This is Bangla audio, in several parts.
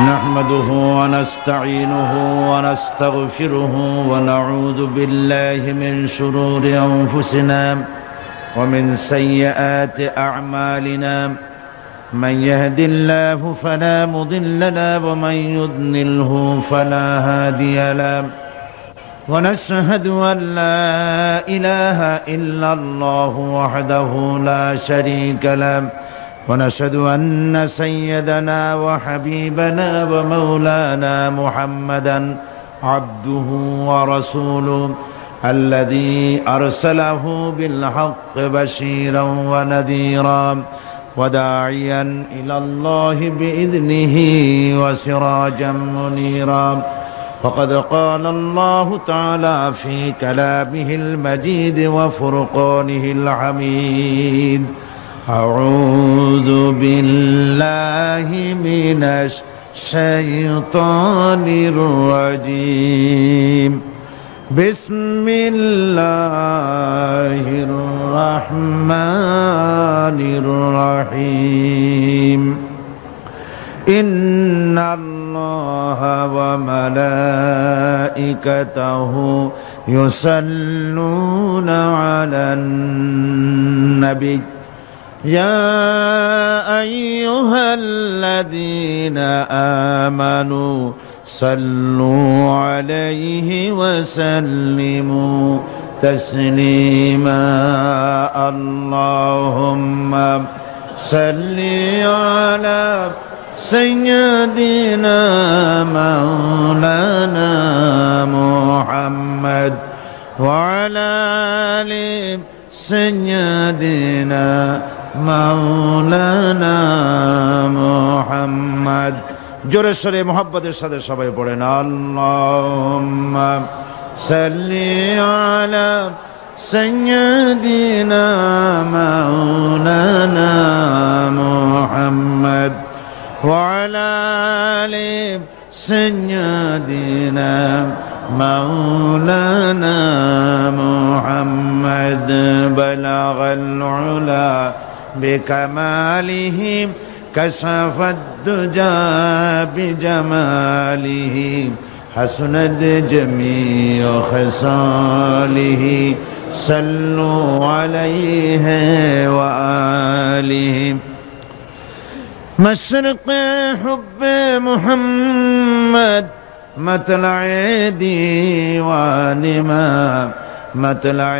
نحمده ونستعينه ونستغفره ونعوذ بالله من شرور أنفسنا ومن سيئات أعمالنا من يهد الله فلا مضل له ومن يضلله فلا هادي له ونشهد أن لا إله إلا الله وحده لا شريك له ونشهد أن سيدنا وحبيبنا ومولانا محمدا عبده ورسوله الذي أرسله بالحق بشيرا ونذيرا وداعيا إلى الله بإذنه وسراجا منيرا فقد قال الله تعالى في كلامه المجيد وفرقانه الحميد أعوذ بالله من الشيطان الرجيم بسم الله الرحمن الرحيم إن الله وملائكته يصلون على النبي يا أيها الذين آمنوا صلوا عليه وسلموا تسليما اللهم صل على سيدنا مولانا محمد وعلى آل سيدنا مولانا محمد জোরে সরে মুহাব্বতের সাথে সবাই পড়েন আল্লাহুম্মা সাল্লি আলা সাইয়্যিদিনা মাওলানা মুহাম্মদ ওয়া আলা আলি সাইয়্যিদিনা মাওলানা মুহাম্মদ বালাগাল উলা بكماله كشف الدجى بجماله حسنت جميع خصاله صلوا عليه وآله مشرق حب محمد مطلع ديوان ما مطلع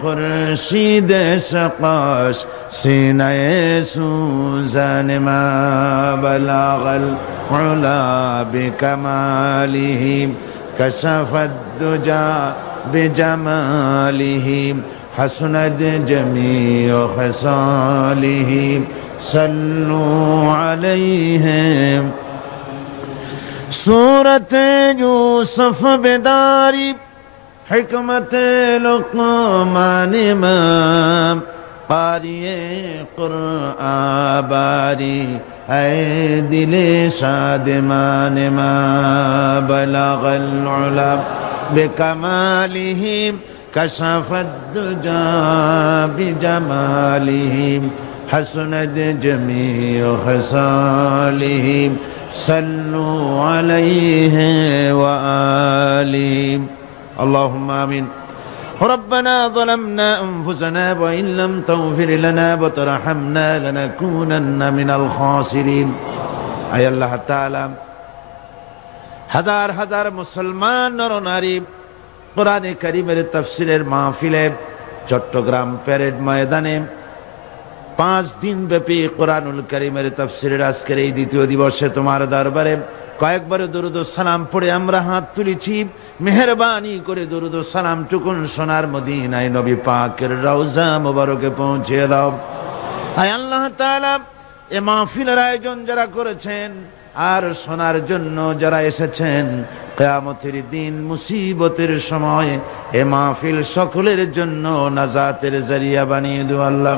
خورشید سقاش سینه سوزان ما بلغ العلا بكماله كشف الدجى بجماله حسنت جميع خصاله صلوا عليه سورة يوسف بداری حکمت لقمان امام قاری قرآن باری اے دل شادمان ما بلغ العلا بکماله کشف الدجى بجماله حسنت جميع خصاله صلوا عليه وآله اللهم آمين ربنا ظلمنا أنفسنا وإن لم تغفر لنا وترحمنا لنكونن من الخاسرين أي الله تعالى হাজার হাজার মুসলমান নরনারী কোরআনে কারীমের তাফসীরের মাহফিলে চট্টগ্রাম প্যারেড ময়দানে 5 দিন ব্যাপী কোরআনুল কারীমের তাফসীরের আজকের এই দ্বিতীয় দিবসে তোমার দরবারে কয়েকবার দরুদ ও সালাম পড়ে আমরা হাত তুলেছি মেহেরবানি করে দরুদ ও সালাম টুকুন সোনার মদিনায় নবী পাকের রওজা মোবারকে পৌঁছে দাও। আয় আল্লাহ তাআলা এই মাহফিলের আয়োজন যারা করেছেন আর শোনার জন্য যারা এসেছেন কিয়ামতের দিন মুসিবতের সময় এই মাহফিল সকলের জন্য নাজাতের জরিয়া বানিয়ে দাও আল্লাহ।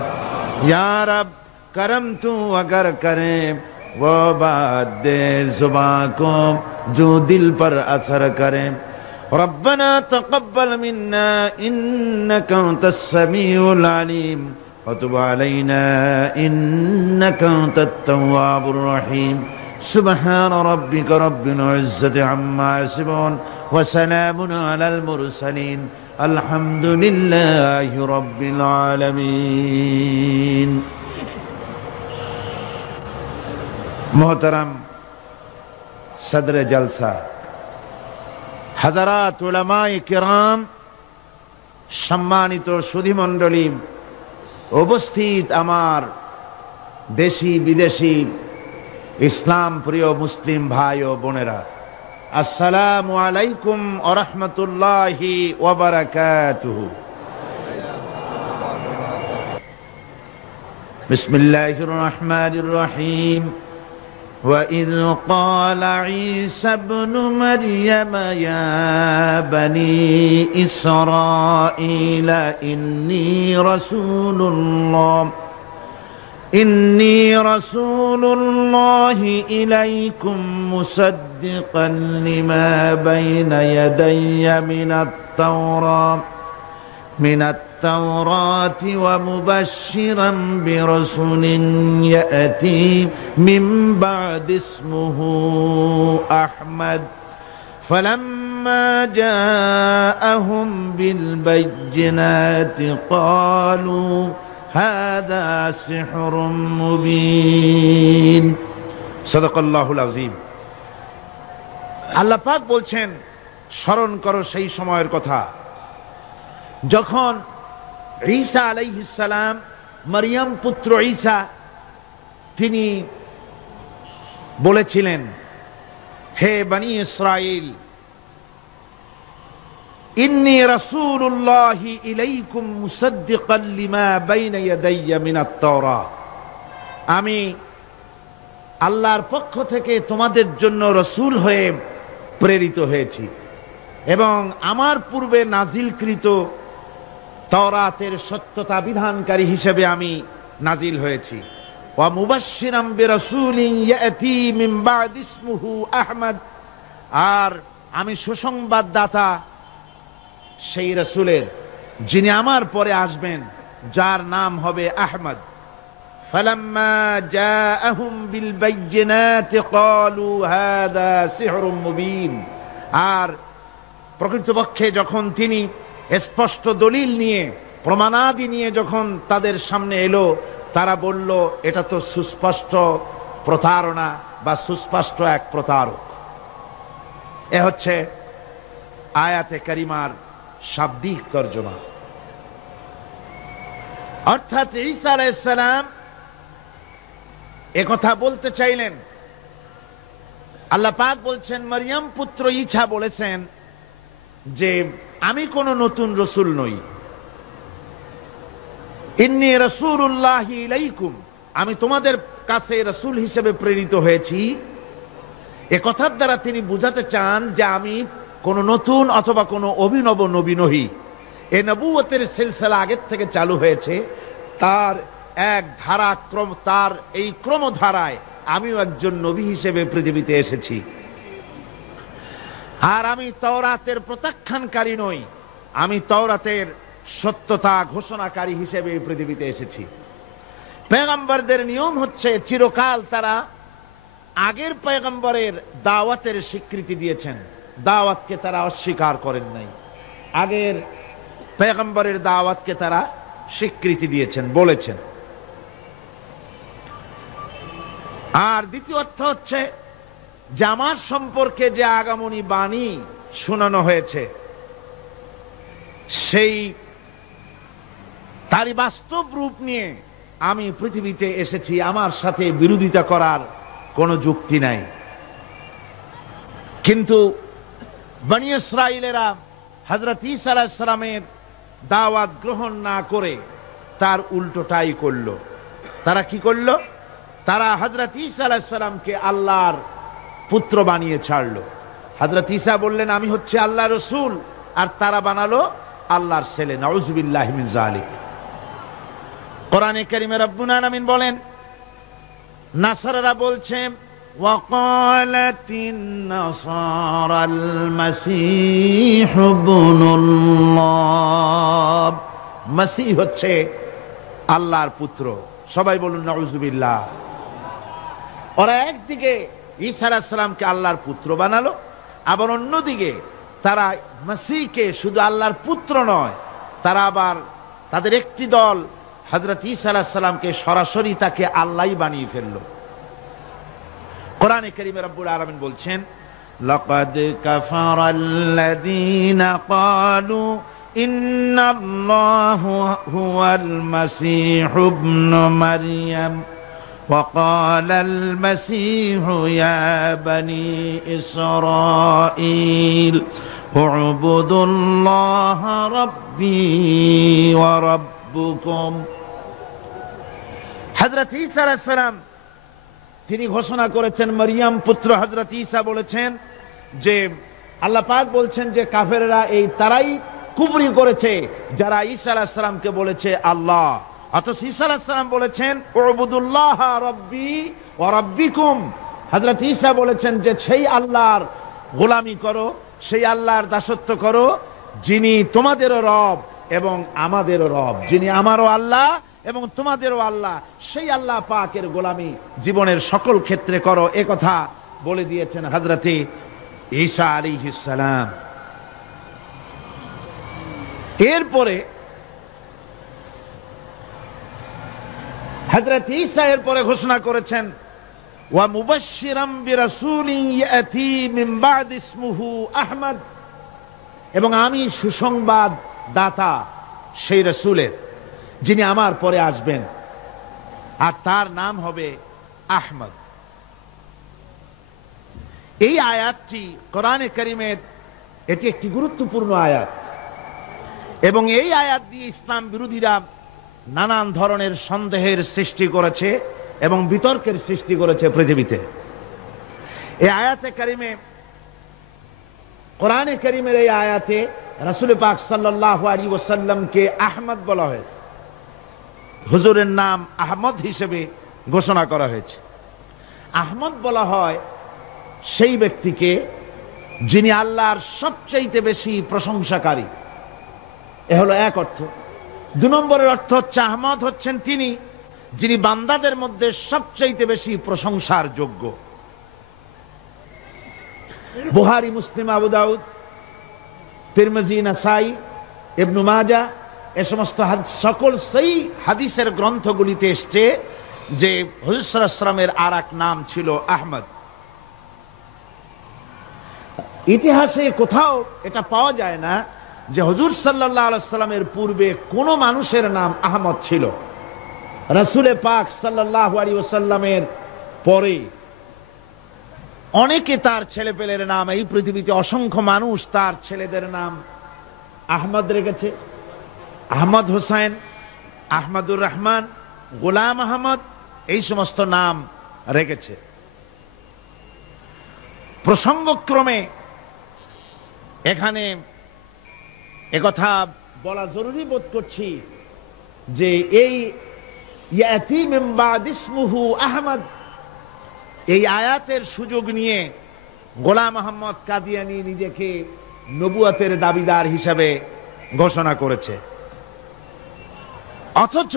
ইয়া রব করম তু अगर करे वो बात दे जुबां को जो दिल पर असर करे रब्बना तक़ब्बल मिन्ना इन्नका अंतस समीउल अलीम व तुब अलैना इन्नका अंतत तव्वाबुर रहीम। سبحان ربك رب العزة عما يصفون وسلام على المرسلين الحمد لله رب العالمين. মোহতারাম সদরে জলসা, হাজারাত উলামায়ে কিরাম, সম্মানিত সুধীমণ্ডলী, উপস্থিত আমার দেশি বিদেশি ইসলাম প্রিয় মুসলিম ভাই ও বোনেরা, আসসালামু আলাইকুম ওয়া রাহমাতুল্লাহি ওয়া বারাকাতুহু। বিসমিল্লাহির রহমানির রহিম। وَإِذْ قَالَ عِيسَى ابْنُ مَرْيَمَ يَا بَنِي إِسْرَائِيلَ إِنِّي رَسُولُ اللَّهِ إِلَيْكُمْ مُصَدِّقًا لِمَا بَيْنَ يَدَيَّ مِنَ التوراة ومبشرا برسول يأتي من بعد اسمه أحمد فلما جاءهم بالبينات قالوا هذا سحر مبين صدق الله العظيم। আল্লাহ পাক বলছেন, স্মরণ করো সেই সময়ের কথা যখন ঈসা আলাইহিস সালাম, মারিয়াম পুত্র ঈসা, তিনি বলেছিলেন, হে বনি ইসরাইল, ইন্নী রাসূলুল্লাহি ইলাইকুম মুসাদ্দিকান লিমা বাইনা ইয়াদাইয়া মিনাত তাওরাহ, আমি আল্লাহর পক্ষ থেকে তোমাদের জন্য রাসূল হয়ে প্রেরিত হয়েছি এবং আমার পূর্বে নাজিলকৃত তাওরাতের সত্যতা বিধানকারী হিসেবে আমি নাজিল হয়েছি। ওয়া মুবাশশিরাম বিরাসূলিন ইয়াতি মিন বা'দি ইসমুহু আহমদ, আর আমি সুসংবাদদাতা সেই রাসূলের যিনি আমার পরে আসবেন, যার নাম হবে আহমদ। ফালাম্মা জাআহুম বিল বাইয়িনাতি ক্বালু হাযা সিহরুম মুবিন, আর প্রকৃতপক্ষে যখন তিনি স্পষ্ট দলিল নিয়ে, প্রমাণাদি নিয়ে যখন তাদের সামনে এলো, তারা বলল, এটা তো সুস্পষ্ট প্রতারণা বা সুস্পষ্ট এক প্রতারক। এ হচ্ছে আয়াতে কারিমার শাব্দিক তর্জমা। অর্থাৎ ঈসা আলাইহিস সালাম একথা বলতে চাইলেন। আল্লাহ পাক বলছেন, মারিয়াম পুত্র ঈসা বলেছেন যে আমি কোন নতুন রাসূল নই। ইন্নী রাসূলুল্লাহি ইলাইকুম, আমি তোমাদের কাছে রাসূল হিসেবে প্রেরিত হয়েছি। এ কথার দ্বারা তিনি বুঝাতে চান যে আমি কোন নতুন অথবা কোন অভিনব নবী নহি। এ নবুয়তের সিলসিলা আগের থেকে চালু হয়েছে, তার এক ধারাক্রম, তার এই ক্রমধারায় আমিও একজন নবী হিসেবে পৃথিবীতে এসেছি। আর আমি তাওরাতের প্রত্যাখ্যানকারী নই, আমি তাওরাতের সত্যতা ঘোষণাকারী হিসেবে এই পৃথিবীতে এসেছি। পয়গম্বরদের নিয়ম হচ্ছে, চিরকাল তারা আগের পয়গম্বরের দাওয়াতের স্বীকৃতি দিয়েছেন, দাওয়াতকে তারা অস্বীকার করেন নাই। আগের পয়গম্বরের দাওয়াতকে তারা স্বীকৃতি দিয়েছেন, বলেছেন। আর দ্বিতীয় অর্থ হচ্ছে যে আমার সম্পর্কে যে আগামনী বাণী শোনানো হয়েছে, সেই তারই বাস্তব রূপ নিয়ে আমি পৃথিবীতে এসেছি। আমার সাথে বিরোধিতা করার কোনো যুক্তি নাই। কিন্তু বনি ইসরাইলেরা হযরত ঈসা আলাইহিস সালামের দাওয়াত গ্রহণ না করে তার উল্টোটাই করলো। তারা কি করলো? তারা হযরত ঈসা আলাইহিস সালামকে আল্লাহর পুত্র বানিয়ে ছাড়লো। হযরত ঈসা বললেন, আমি হচ্ছে আল্লাহর রাসূল, আর তারা বানালো আল্লাহর ছেলে। নাউযুবিল্লাহি মিন যালিক। কোরআনে কারীমে রব্বুল আলামিন বলেন, নাসারারা বলছে, ওয়াকালাতিন নাসারাল মাসীহ ইবনুল্লাহ, মাসীহ হচ্ছে আল্লাহর পুত্র। সবাই বলুন নাউযুবিল্লাহ। ওরা একদিকে ঈসা আলাইহিস সালামকে আল্লাহর পুত্র বানালো, আবার অন্যদিকে তারা মসিহকে শুধু আল্লাহর পুত্র নয়, তারা আবার তাদের একটি দল হযরত ঈসা আলাইহিস সালামকে সরাসরি তাকে আল্লাহই বানিয়ে ফেললো। কোরআনে কারীমে রব্বুল আলামিন বলছেন, লাকাদ কাফারাল্লাযীনা ক্বালু ইন্নাল্লাহু হুয়াল মাসীহু ইবনু মারইয়াম ওয়া ক্বালাল মাসীহু ইয়া বানী ইসরাঈল উ'বুদুল্লাহা রাব্বী ওয়া রাব্বুকুম। হযরত ঈসা আলাইহিস সালাম তিনি ঘোষণা করেছেন, মরিয়ম পুত্র হযরত ঈসা বলেছেন যে আল্লাহ পাক বলছেন যে কাফেররা এই তারাই কুফরি করেছে যারা ঈসা আলাইহিস সালামকে বলেছে আল্লাহ, অথচ ঈসা আলাইহিস সালাম বলেছেন উ'বুদুল্লাহ রাব্বী ওয়া রাব্বিকুম। হযরত ঈসা বলেছেন যে সেই আল্লাহর গোলামি করো, সেই আল্লাহর দাসত্ব করো যিনি তোমাদেরও রব এবং আমাদেরও রব, যিনি আমারও আল্লাহ এবং তোমাদেরও আল্লাহ, সেই আল্লাহ পাকের গোলামি জীবনের সকল ক্ষেত্রে করো, এ কথা বলে দিয়েছেন হযরতে ঈসা আলাইহিস সালাম। এরপরে হযরত ঈসা এরপরে ঘোষণা করেছেন ওয়া মুবাশশিরাম বিরাসূলিন ইয়াতি মিন বা'দ ইসমুহু আহমদ, এবং আমি সুসংবাদ দাতা সেই রাসূলের যিনি আমার পরে আসবেন আর তার নাম হবে আহমদ। এই আয়াতটি কোরআনে কারীমের এটি একটি গুরুত্বপূর্ণ আয়াত, এবং এই আয়াত দিয়ে ইসলাম বিরোধীরা নানান ধরনের সন্দেহের সৃষ্টি করেছে এবং বিতর্কের সৃষ্টি করেছে পৃথিবীতে। এই আয়াতে কারিমে, কোরআনে কারীমের এই আয়াতে রাসূল পাক সাল্লাল্লাহু আলাইহি ওয়াসাল্লামকে আহমদ বলা হয়েছে, হুজুরের নাম আহমদ হিসেবে ঘোষণা করা হয়েছে। আহমদ বলা হয় সেই ব্যক্তিকে যিনি আল্লাহর সবচাইতে বেশি প্রশংসাকারী, এ হলো এক অর্থ। দুই নম্বরের অর্থ হচ্ছে আহমদ হচ্ছেন তিনি যিনি বান্দাদের মধ্যে সবচাইতে বেশি প্রশংসার যোগ্য। বুখারী, মুসলিম, আবু দাউদ, তিরমিজি, নাসাই, ইবনে মাজাহ এ সমস্ত সকল সহিহ হাদিসের গ্রন্থগুলিতে এসেছে যে হুজুর সাল্লাল্লাহু আলাইহি ওয়াসাল্লামের আরেক নাম ছিল আহমদ। ইতিহাসে কোথাও এটা পাওয়া যায় না যে হুজুর সাল্লাল্লাহু আলাইহি ওয়াসাল্লামের পূর্বে কোন মানুষের নাম আহমদ ছিল। রাসূল পাক সাল্লাল্লাহু আলাইহি ওয়াসাল্লামের পরে অনেকে তার ছেলেপেলের নাম, এই পৃথিবীতে অসংখ্য মানুষ তার ছেলেদের নাম আহমদ রেখেছে। আহমদ হোসেন, আহমদুর রহমান, গোলাম আহমদ, এই সমস্ত নাম রেখেছে। প্রসঙ্গক্রমে এখানে একথা বলা জরুরি বোধ করছি যে এই ইয়াতি মিন বা'দ ইসমুহু আহমদ, এই আয়াতের সুযোগ নিয়ে গোলাম আহমদ কাদিয়ানী নিজেকে নবুয়তের দাবিদার হিসাবে ঘোষণা করেছে, অথচ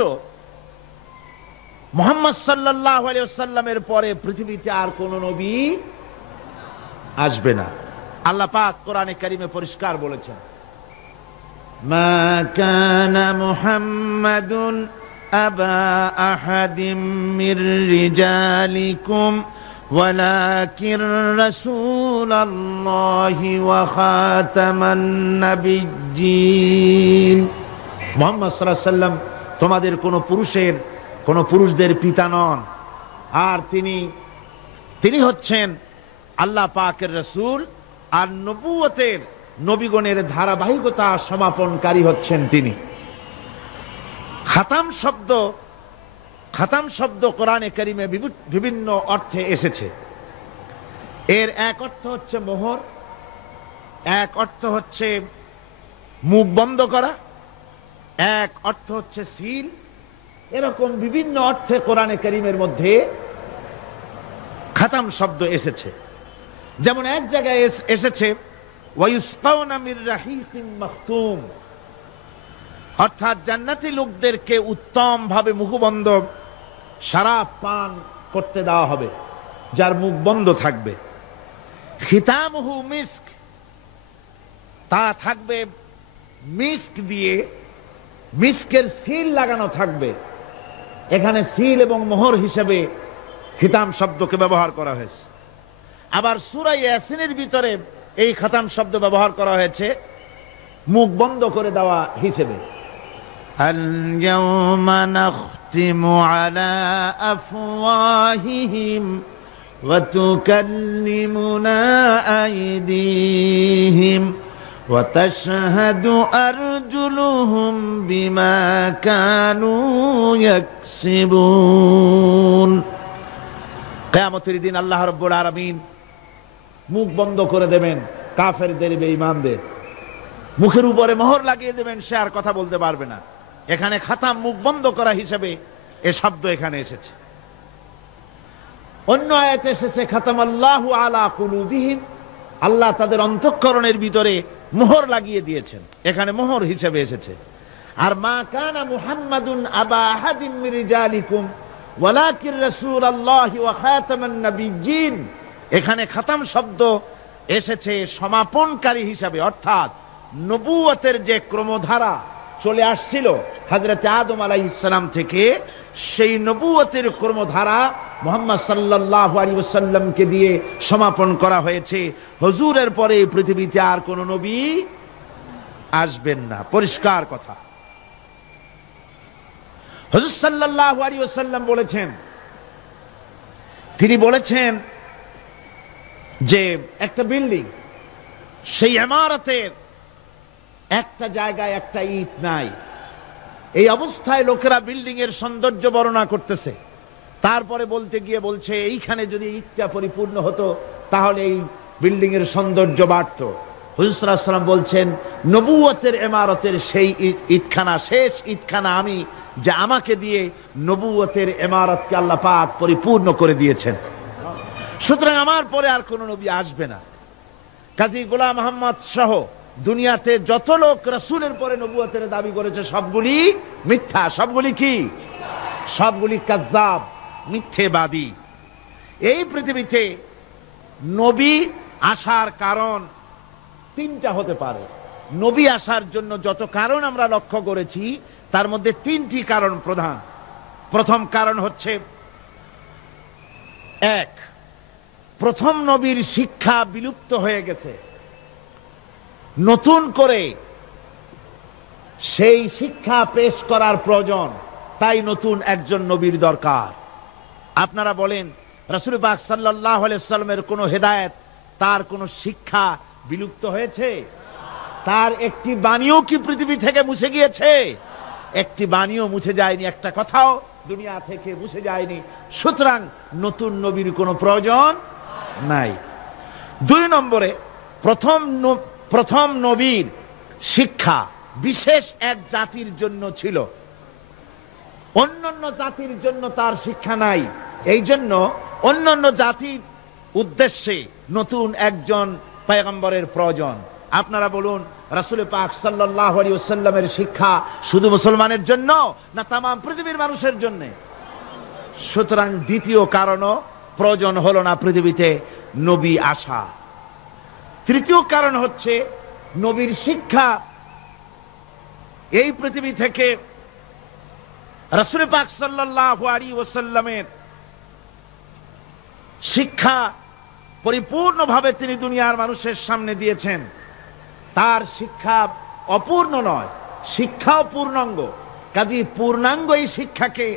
মুহাম্মদ সাল্লাল্লাহু আলাইহি ওয়াসাল্লামের পরে পৃথিবীতে আর কোন নবী আসবে না। আল্লাহ পাক কোরআনে কারীমে পরিষ্কার বলেছেন, মা কানা মুহাম্মাদুন আবা আহাদিম মির রিজালিকুম ওয়ালাকিন রাসূলুল্লাহি ওয়া খাতামান নাবিয়্যিন। মুহাম্মদ সাল্লাল্লাহু আলাইহি ওয়াসাল্লাম তোমাদের কোন পুরুষদের পিতা নন, আর তিনি হচ্ছেন আল্লাহ পাকের রাসূল, আর নবুয়তের নবীগণের ধারাবাহিকতা সমাপনকারী হচ্ছেন তিনি। খাতাম শব্দ কোরআনে কারীমে বিভিন্ন অর্থে এসেছে। এর এক অর্থ হচ্ছে মোহর, এক অর্থ হচ্ছে মুখ বন্ধ করা, এক অর্থ হচ্ছে সিল। এরকম বিভিন্ন অর্থে কোরআনে কারীমের মধ্যে খাতাম শব্দ এসেছে। যেমন এক জায়গায় এসেছে ওয়ায়ুসকাউনা মির রাহিকিম মাখতুম, অর্থাৎ জান্নাতি লোকদেরকে উত্তম ভাবে মুখবন্ধ শরাব পান করতে দেওয়া হবে। যার মুখ বন্ধ থাকবে। খিতামুহু মিস্ক, তা থাকবে মিস্ক দিয়ে, মিস্কের সিল লাগানো থাকবে। এখানে সিল এবং মোহর হিসেবে খিতাম শব্দকে ব্যবহার করা হয়েছে। আবার সূরা ইয়াসিনের ভিতরে এই খাতাম শব্দ ব্যবহার করা হয়েছে মুখ বন্ধ করে দেওয়া হিসেবে। আল-ইয়াওমা নাখতিমু আলা আফওয়াহিহিম ওয়া তুকাল্লিমুনা আইদিহিম ওয়া তাশহাদু আরজুলুহুম বিমা কানু ইয়াকসিবুন। কিয়ামতের দিন আল্লাহ রাব্বুল আলামিন মুখ বন্ধ করে দেবেন কাফেরদের, বেঈমানদের মুখের উপরে মোহর লাগিয়ে দেবেন, সে আর কথা বলতে পারবে না। এখানে খাতাম মুখ বন্ধ করা হিসেবে এ শব্দ এখানে এসেছে। অন্য আয়াতে এসেছে খাতামাল্লাহু আলা কুলুবিহিম, আল্লাহ তাদের অন্তঃকরণের ভিতরে মোহর লাগিয়ে দিয়েছেন, এখানে মোহর হিসেবে এসেছে। আর মা কানা মুহাম্মাদুন আবা আহাদিম মির রিজালিকুম ওয়ালাকিন রাসূলুল্লাহি ওয়া খাতামান নাবিয়্যিন, এখানে খাতাম শব্দ এসেছে সমাপনকারী হিসাবে, অর্থাৎ নবুয়তের যে ক্রমধারা চলে আসছিল হযরত আদম আলাইহিস সালাম থেকে, সেই নবুয়তের ক্রমধারা মুহাম্মদ সাল্লাল্লাহু আলাইহি ওয়াসাল্লামকে দিয়ে সমাপন করা হয়েছে। হুজুরের পরে পৃথিবীতে আর কোন নবী আসবেন না, পরিষ্কার কথা। হুজুর সাল্লাল্লাহু আলাইহি ওয়াসাল্লাম বলেছেন, তিনি বলেছেন যে একটা বিল্ডিং, সেই ইমারতের একটা জায়গায় একটা ইট নাই। এই অবস্থায় লোকেরা বিল্ডিং এর সৌন্দর্য বর্ণনা করতেছে, তারপরে বলতে গিয়ে বলছে এইখানে যদি ইটটা পরিপূর্ণ হতো তাহলে এই বিল্ডিং এর সৌন্দর্য বাড়তো। হুজুর সাল্লাল্লাহু আলাইহি ওয়াসাল্লাম বলছেন নবুয়তের ইমারতের সেই ইটখানা, শেষ ইটখানা আমি, যে আমাকে দিয়ে নবুয়তের ইমারতকে আল্লাহ পাক পরিপূর্ণ করে দিয়েছেন। সুতরাং আমার পরে আর কোন নবী আসবে না। কাজী গোলাম মোহাম্মদ সহ দুনিয়াতে যত লোক রাসূলের পরে নবুয়তের দাবি করেছে সবগুলি মিথ্যা, সবগুলি কি? সবগুলি কাযযাব, মিথ্যেবাদী। এই পৃথিবীতে নবী আসার কারণ তিনটা হতে পারে। নবী আসার জন্য যত কারণ আমরা লক্ষ্য করেছি তার মধ্যে তিনটি কারণ প্রধান। প্রথম কারণ হচ্ছে, এক, প্রথম নবীর শিক্ষা বিলুপ্ত হয়ে গেছে, নতুন করে সেই শিক্ষা পেশ করার প্রয়োজন, তাই নতুন একজন নবীর দরকার। আপনারা বলেন রাসূল পাক সাল্লাল্লাহু আলাইহি ওয়াসাল্লামের কোন হেদায়েত, তার কোন শিক্ষা বিলুপ্ত হয়েছে? তার একটি বাণীও কি পৃথিবী থেকে মুছে গিয়েছে? একটি বাণীও মুছে যায়নি, একটা কথাও দুনিয়া থেকে মুছে যায়নি। সুতরাং নতুন নবীর কোনো প্রয়োজন নাই। দুই নম্বরে, প্রথম নবীর শিক্ষা বিশেষ এক জাতির জন্য ছিল, অন্যান্য জাতির জন্য তার শিক্ষা নাই। এই জন্য অন্যান্য জাতির উদ্দেশ্যে নতুন একজন পয়গম্বরের প্রয়োজন। আপনারা বলুন রাসূল পাক সাল্লাল্লাহু আলাইহি ওয়াসাল্লামের শিক্ষা শুধু মুসলমানের জন্য না তামাম পৃথিবীর মানুষের জন্য? সুতরাং দ্বিতীয় কারণও প্রয়োজন হলো না পৃথিবীতে নবী আসা। তৃতীয় কারণ হচ্ছে, নবীর শিক্ষা এই পৃথিবী থেকে রাসূল পাক সাল্লাল্লাহু আলাইহি ওয়াসাল্লামের শিক্ষা পরিপূর্ণভাবে তিনি দুনিয়ার মানুষের সামনে দিয়েছেন। তার শিক্ষা অপূর্ণ নয়, শিক্ষাও পূর্ণাঙ্গ। কাজী পূর্ণাঙ্গ এই শিক্ষাকে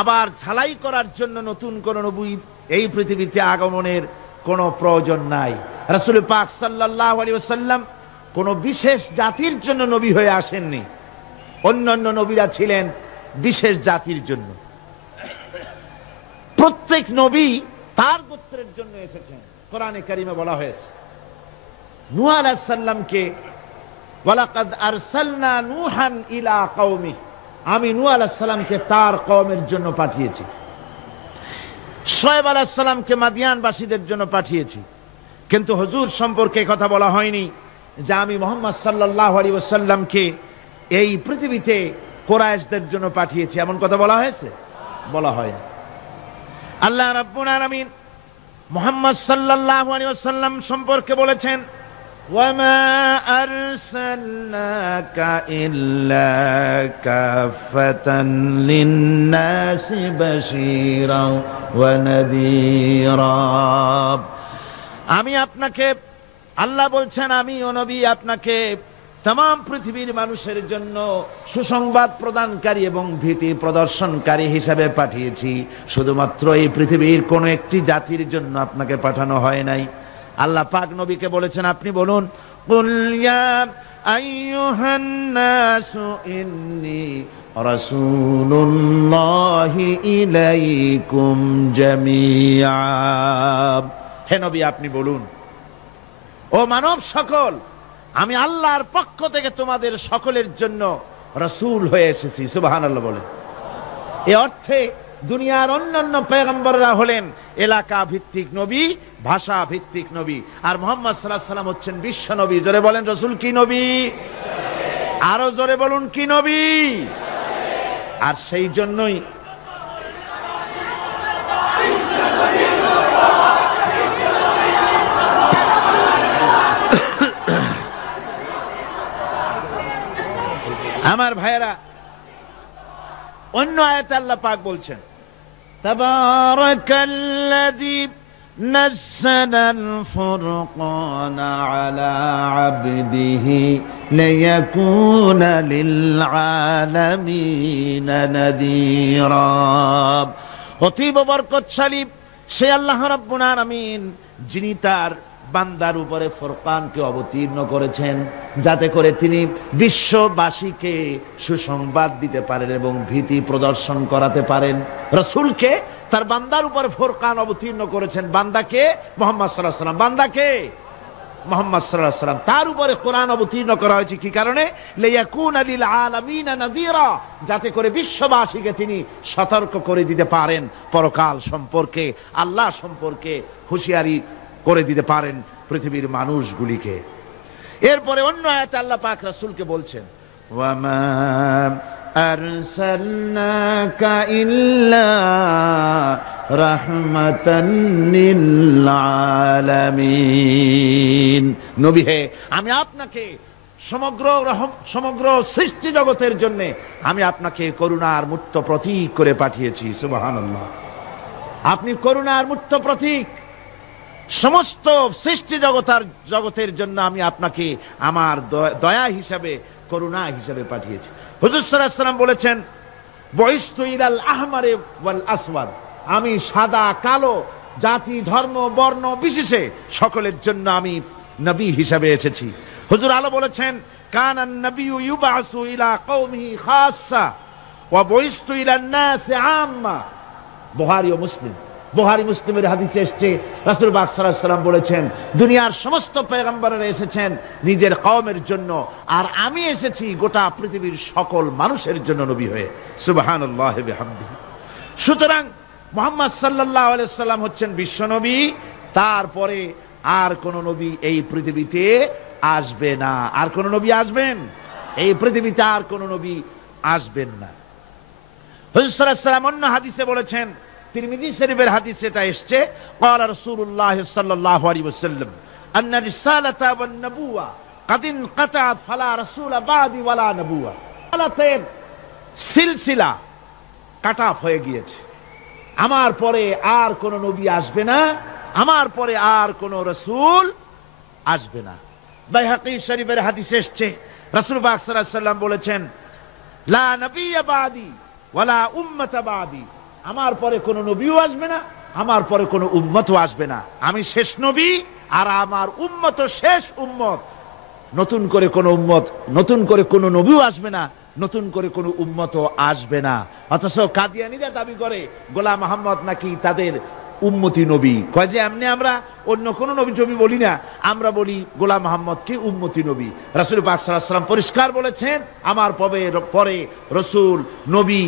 আবার ঝালাই করার জন্য নতুন কোন নবী এই পৃথিবীতে আগমনের কোনো প্রয়োজন নাই। রাসূল পাক সাল্লাল্লাহু আলাইহি ওয়াসাল্লাম কোন বিশেষ জাতির জন্য নবী হয়ে আসেননি, অন্যান্য নবীরা ছিলেন বিশেষ জাতির জন্য। প্রত্যেক নবী তার গোত্রের জন্য এসেছেন। কোরআনে কারিমে বলা হয়েছে নূহ আলাইহিস সালামকে, ওয়ালাকাদ আরসালনা নূহান ইলা কওমি, আমি নূহ আলাইহিস সালামকে তার কওমের জন্য পাঠিয়েছি। শুআয়ব আলাইহিস সালামকে মাদিয়ানবাসীদের জন্য পাঠিয়েছি। কিন্তু হুজুর সম্পর্কে কথা বলা হয়নি যে আমি মুহাম্মদ সাল্লাল্লাহু আলাইহি ওয়াসাল্লামকে এই পৃথিবীতে কুরাইশদের জন্য পাঠিয়েছি, এমন কথা বলা হয়েছে? বলা হয়। আল্লাহ রাব্বুল আলামিন মুহাম্মদ সাল্লাল্লাহু আলাইহি ওয়াসাল্লাম সম্পর্কে বলেছেন, ওয়ামা আরসালনাকা ইল্লা কাফাতান লিন-নাসি বাশীরাও ওয়া নাযীরা। আমি আপনাকে, আল্লাহ বলছেন, আমি ও নবী আপনাকে तमाम পৃথিবীর মানুষের জন্য সুসংবাদ প্রদানকারী এবং ভীতি প্রদর্শনকারী হিসেবে পাঠিয়েছি। শুধুমাত্র এই পৃথিবীর কোন একটি জাতির জন্য আপনাকে পাঠানো হয় নাই। আল্লাহ পাক নবীকে বলেছেন, আপনি বলুন, কুল ইয়া আইয়ুহান নাসু ইন্নী রাসূলুল্লাহি ইলাইকুম জামিআ। হে নবী, আপনি বলুন, ও মানব সকল, আমি আল্লাহর পক্ষ থেকে তোমাদের সকলের জন্য রাসূল হয়ে এসেছি। সুবহানাল্লাহ বলে। এই অর্থে দুনিয়ার অন্যান্য পয়গম্বররা হলেন এলাকা ভিত্তিক নবী, ভাষা ভিত্তিক নবী, আর মুহাম্মদ সাল্লাল্লাহু আলাইহি ওয়াসাল্লাম হচ্ছেন বিশ্ব নবী। জোরে বলেন, রাসূল কি নবী? আরো জোরে বলুন, কি নবী? আর সেই জন্যই আমার ভাইয়েরা, অন্য আয়াতে আল্লাহ পাক বলছেন, তাবারাকাল্লাযী নাযালাল ফুরকানা আলা আবদিহি লিয়াকুনা লিল আলামিন নাযীরা। অতীব বরকতশালী সে আল্লাহ রাব্বুল আলামিন, যিনি তার বান্দার উপরে ফুরকানকে অবতীর্ণ করেছেন, যাতে করে তিনি বিশ্ববাসীকে সুসংবাদ দিতে পারেন এবং ভীতি প্রদর্শন করাতে পারেন। রাসূলকে তার বান্দার উপরে ফুরকান অবতীর্ণ করেছেন। বান্দাকে মুহাম্মদ সাল্লাল্লাহু আলাইহি ওয়াসাল্লাম, বান্দাকে মুহাম্মদ সাল্লাল্লাহু আলাইহি ওয়াসাল্লাম, তার উপরে কোরআন অবতীর্ণ করা হয়েছে কি কারণে? লিয়াকুনা লিল আলামিন নাযীরা, যাতে করে বিশ্ববাসীকে তিনি সতর্ক করে দিতে পারেন, পরকাল সম্পর্কে, আল্লাহ সম্পর্কে হুঁশিয়ারি করে দিতে পারেন পৃথিবীর মানুষগুলিকে। এরপরে অন্য আয়াতে আল্লাহ পাক রাসূলকে বলছেন, ওয়ামা আরসালনাকা ইল্লা রাহমাতান লিল আলামিন। নবী হে, আমি আপনাকে সমগ্র সৃষ্টি জগতের জন্য আমি আপনাকে করুণার মূর্ত প্রতীক করে পাঠিয়েছি। সুবহানাল্লাহ। আপনি করুণার মূর্ত প্রতীক। সমস্ত সৃষ্টি জগতের জন্য আমি আপনাকে আমার দয়া হিসাবে, করুণা হিসাবে পাঠিয়েছি। হুজুর সাল্লাল্লাহু আলাইহি ওয়াসাল্লাম বলেছেন, বুইসতু ইলাল আহমারি ওয়াল আসওয়াদ, আমি সাদা কালো জাতি ধর্ম বর্ণ বিশেষে সকলের জন্য আমি নবী হিসাবে এসেছি। হুজুর আলো বলেছেন, কানান নবিয়্যু ইউবাসু ইলা কওমিহি খাসসা ওয়া বুইসতু ইলান নাসি আম্মা। বুখারী ও মুসলিম, বুখারী মুসলিমের হাদিসে এসেছে, রাসূল পাক সাল্লাল্লাহু আলাইহি ওয়াসাল্লাম বলেছেন, দুনিয়ার সমস্ত পয়গম্বররা এসেছেন নিজের কওমের জন্য, আর আমি এসেছি গোটা পৃথিবীর সকল মানুষের জন্য নবী হয়ে। সুবহানাল্লাহি ওয়া বিহামদিহি। সুতরাং মুহাম্মদ সাল্লাল্লাহু আলাইহি ওয়াসাল্লাম হচ্ছেন বিশ্ব নবী। তারপরে আর কোন নবী এই পৃথিবীতে আসবে না। আর কোন নবী আসবেন? এই পৃথিবীতে আর কোন নবী আসবেন না। হুজুর সাল্লাল্লাহু আলাইহি ওয়াসাল্লাম অন্য হাদিসে বলেছেন, তিরমিজি শরীফের হাদিসে এটা এসেছে, ক্বালা রাসূলুল্লাহ সাল্লাল্লাহু আলাইহি ওয়াসাল্লাম আন্না রিসালাতা ওয়ান নবুওয়া কাদ ইনকাতাত ফালা রাসূলা বাদি ওয়ালা নবুওয়া। রিসালাতের সিলসিলা কাট অফ হয়ে গিয়েছে। আমার পরে আর কোন নবী আসবে না, আমার পরে আর কোন রাসূল আসবে না। বাইহাকী শরীফের হাদিসে এসেছে, রাসূল পাক সাল্লাল্লাহু আলাইহি ওয়াসাল্লাম বলেছেন, লা নবিয়্যা বাদি ওয়ালা উম্মাতা বাদি, আমার পরে কোন নবীও আসবে না, আমার পরে কোন উম্মতও আসবে না। আমি শেষ নবী আর আমার উম্মত শেষ উম্মত। নতুন করে কোন উম্মত, নতুন করে কোন নবীও আসবে না, নতুন করে কোন উম্মতও আসবে না। অথচ কাদিয়ানীরা দাবি করে গোলাম মুহাম্মদ নাকি তাদের উম্মতি নবী। কয় যে এমনি আমরা অন্য কোন নবী টবি বলি না, আমরা বলি গোলাম মুহাম্মদকে উম্মতি নবী। রাসূল পাক সাল্লাল্লাহু আলাইহি ওয়াসাল্লাম পরিষ্কার বলেছেন, আমার পরে রাসূল, নবী,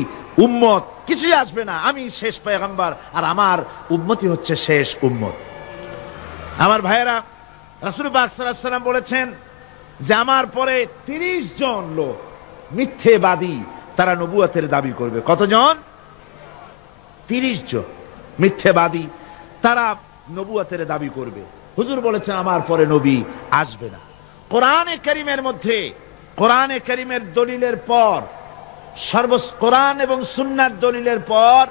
উম্মত কিছুই আসবে না। আমি শেষ পয়গম্বর আর আমার উম্মতি হচ্ছে শেষ উম্মত। আমার ভাইয়েরা, রাসূল পাক সাল্লাল্লাহু আলাইহি ওয়াসাল্লাম বলেছেন যে আমার পরে 30 জন লোক মিথ্যেবাদী, তারা নবুয়তের দাবি করবে। কতজন? 30 জন মিথ্যেবাদী। তারা নবুয়তের দাবি করবে। হুজুর বলেছেন আমার পরে নবী আসবে না। কোরআনে কারীমের মধ্যে, কোরআনে কারীমের দলিলের পর, কোরআন এবং সুন্নাহর দলিলের পর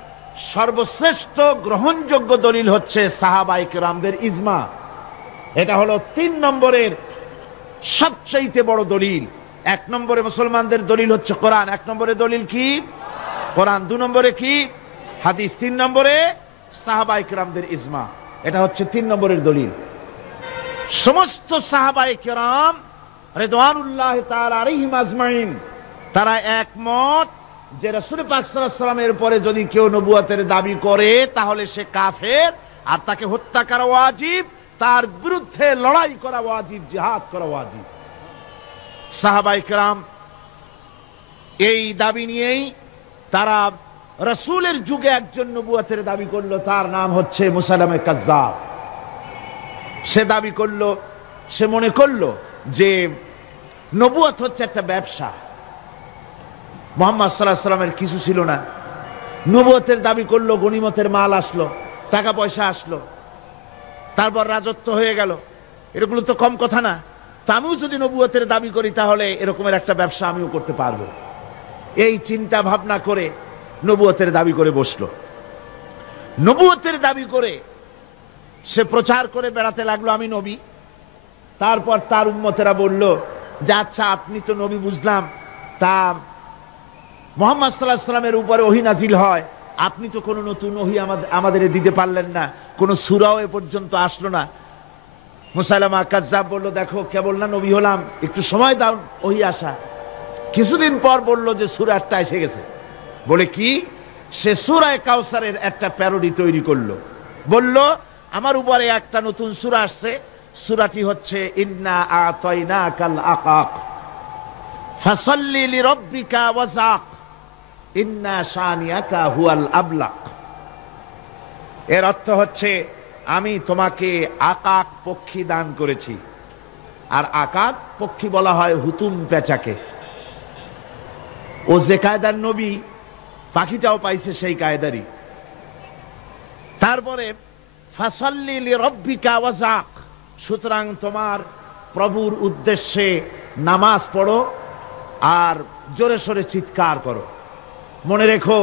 সর্বশ্রেষ্ঠ গ্রহণযোগ্য দলিল হচ্ছে সাহাবায়ে কেরামদের ইজমা। এটা হলো 3 নম্বরের সবচেয়ে বড় দলিল। 1 নম্বরে মুসলমানদের দলিল হচ্ছে কোরআন, 1 নম্বরে দলিল কি? কোরআন। 2 নম্বরে কি? হাদিস। 3 নম্বরে সাহাবায়ে কেরামদের ইজমা। এটা হচ্ছে 3 নম্বরের দলিল। সমস্ত সাহাবায়ে কেরাম রিদওয়ানুল্লাহ তাআলা আলাইহিম আজমাইন তারা একমত যে রাসূল পাক সাল্লাল্লাহু আলাইহি ওয়াসাল্লামের পরে যদি কেউ নবুয়তের দাবি করে তাহলে সে কাফের, আর তাকে হত্যা করা ওয়াজিব, তার বিরুদ্ধে লড়াই করা ওয়াজিব, জিহাদ করা ওয়াজিব। সাহাবায়ে কেরাম এই দাবি নিয়েই তারা রাসূলের যুগে একজন নবুয়তের দাবি করলো, তার নাম হচ্ছে মুসাইলামা কাজ্জাব। সে দাবি করলো, সে মনে করলো যে নবুয়ত হচ্ছে একটা ব্যবসা। মুহাম্মদ সাল্লাল্লাহু আলাইহি ওয়াসাল্লামের কিছু ছিল না, নবুয়তের দাবি করলো, গনিমতের মাল আসলো, টাকা পয়সা আসলো, তারপর রাজত্ব হয়ে গেল, এগুলো তো কম কথা না। তা আমিও যদি নবুয়তের দাবি করি তাহলে এরকমের একটা ব্যবসা আমিও করতে পারবো। এই চিন্তা ভাবনা করে নবুয়তের দাবি করে বসলো। নবুয়তের দাবি করে সে প্রচার করে বেড়াতে লাগলো আমি নবী। তারপর তার উম্মতেরা বলল যে আচ্ছা আপনি তো নবী বুঝলাম, তা মুহাম্মদ সাল্লাল্লাহু আলাইহি ওয়াসাল্লামের উপরে ওহী নাজিল হয়, আপনি তো কোনো নতুন ওহী আমাদের দিতে পারলেন না, কোনো সূরাও এ পর্যন্ত আসলো না। মুসাইলামা কাজ্জাব বলল দেখো কেবল না নবী হলাম, একটু সময় দাও ওহী আসা। কিছুদিন পর বলল যে সূরা একটা এসে গেছে। বলে কি? সে সূরা কাউসারের একটা প্যারোডি তৈরি করলো, বলল আমার উপরে একটা নতুন সূরা আসছে, সূরাটি হচ্ছে ইন্না আতাইনাকাল আকাক ফাসাল্লি লিরাব্বিকা ওয়াজাক ইন্না শানিয়াকা হুয়াল আবলাক। এর অর্থ হচ্ছে আমি তোমাকে আকাক পক্ষী দান করেছি। আর আকাক পক্ষী বলা হয় হুতুম পেঁচাকে। ও যে কায়দার নবী, পাখিটাও পাইছে সেই কায়দারই। তারপরে ফাসাল্লি লিরাব্বিকা ওয়াজাক, সুতরাং তোমার প্রভুর উদ্দেশ্যে নামাজ পড়ো আর জোরে সোরে চিৎকার করো। মনে রেখো